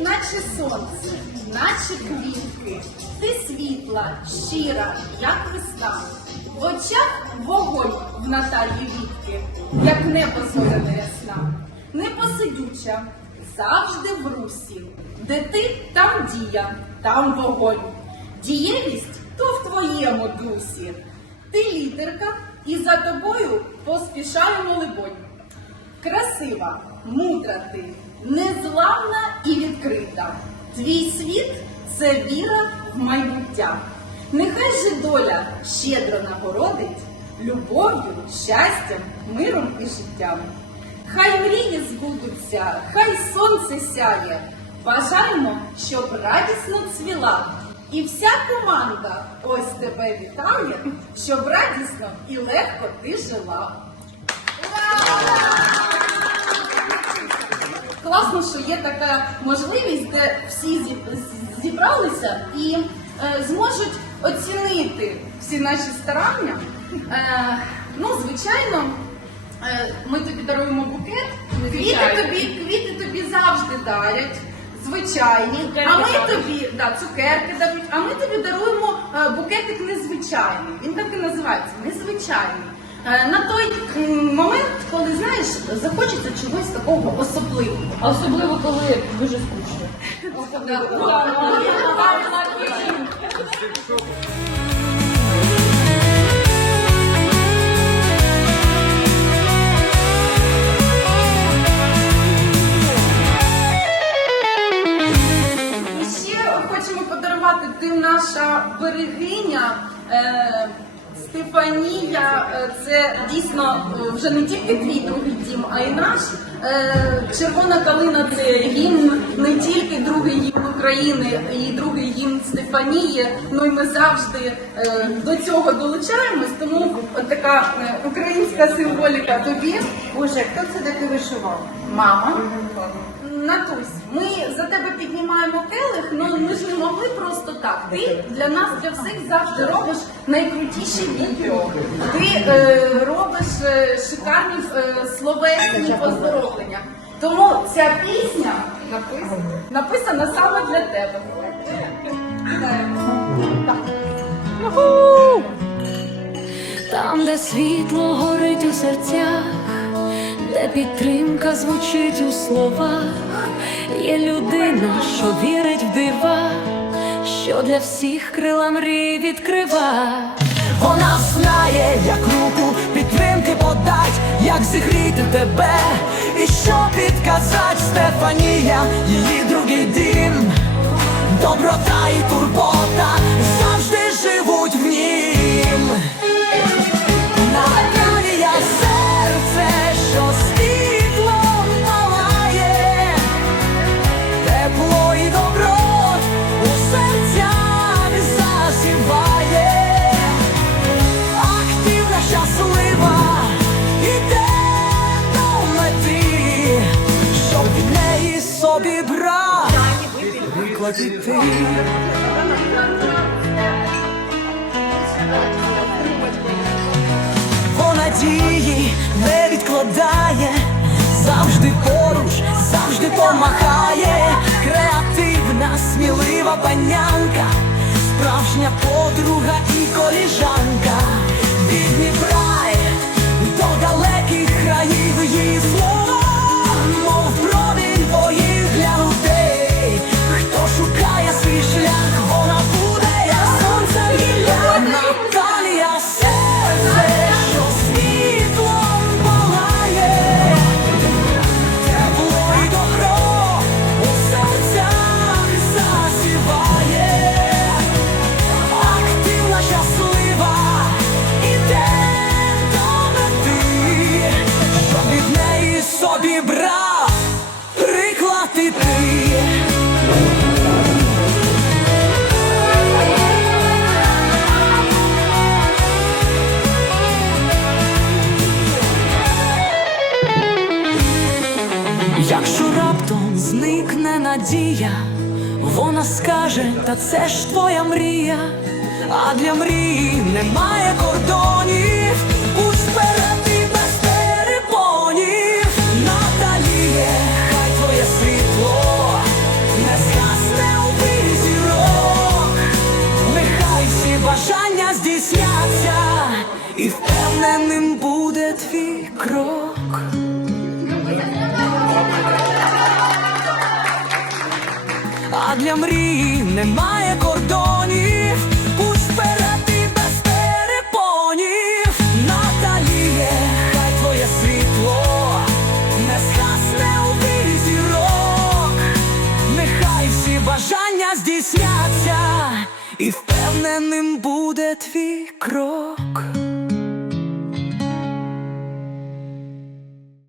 наче сонце, наче квітки, ти світла, щира, як весна. В очах вогонь в Наталії Вітки, як небо зоряна ясна. Непосидюча, завжди в русі. Де ти, там дія, там вогонь. Дієвість то в твоєму дусі. Ти лідерка, і за тобою поспішаємо либонь. Красива, мудра ти, незламна і відкрита. Твій світ це віра в майбуття. Нехай же доля щедро нагородить любов'ю, щастям, миром і життям. Хай мрії збудуться, хай сонце сяє. Бажаємо, щоб радісно цвіла. І вся команда ось тебе вітає, щоб радісно і легко ти жила. Класно, що є така можливість, де всі зібралися і е, зможуть оцінити всі наші старання. Е, ну, звичайно, е, ми тобі даруємо букет. Квіти тобі, квіти тобі завжди дарять. Звичайні, Цукерки а ми дарують. тобі да, цукерки дарують, а ми тобі даруємо букетик незвичайний. Він так і називається незвичайний. Е, на той момент, коли знаєш, захочеться чогось такого особливого. А особливо, коли дуже скучно. І ще хочемо подарувати ти наша берегиня. Стефанія, е, це дійсно е, вже не тільки твій другий дім, а й наш. Е, Червона калина це гімн не тільки України і другий гімн Стефанії. Ну і ми завжди е, до цього долучаємось. Тому от така е, українська символіка тобі. Боже, хто це таки вишивав? Мама. Натусь, ми за тебе піднімаємо келих, але ми ж не могли просто так. Ти для нас, для всіх завжди робиш найкрутіші відео. Ти е, робиш е, шикарні е, словесні поздоровлення. Тому ця пісня написана, написана саме для тебе. Так. Там, де світло горить у серцях, де підтримка звучить у словах, є людина, що вірить в дива, що для всіх крила мрій відкрива. Вона знає, як руку підтримки подать, як зігріти тебе, і що підказать Стефанія, її другий дім, доброта і турбота і. По надії не відкладає, завжди поруч, завжди помахає, креативна, смілива панянка, справжня подруга і коліжанка, надія, вона скаже, та це ж твоя мрія, а для мрії немає кордонів, пусть ти без перепонів, Наталіє, хай твоє світло, не згасне у нехай всі бажання здійсняться, і впевненим буде твій крок. А для мрії немає кордонів. Пусть вперед і без перепонів. Наталіє, хай твоє світло не згасне у вірі зірок. Нехай всі бажання здійсняться, і впевненим буде твій крок.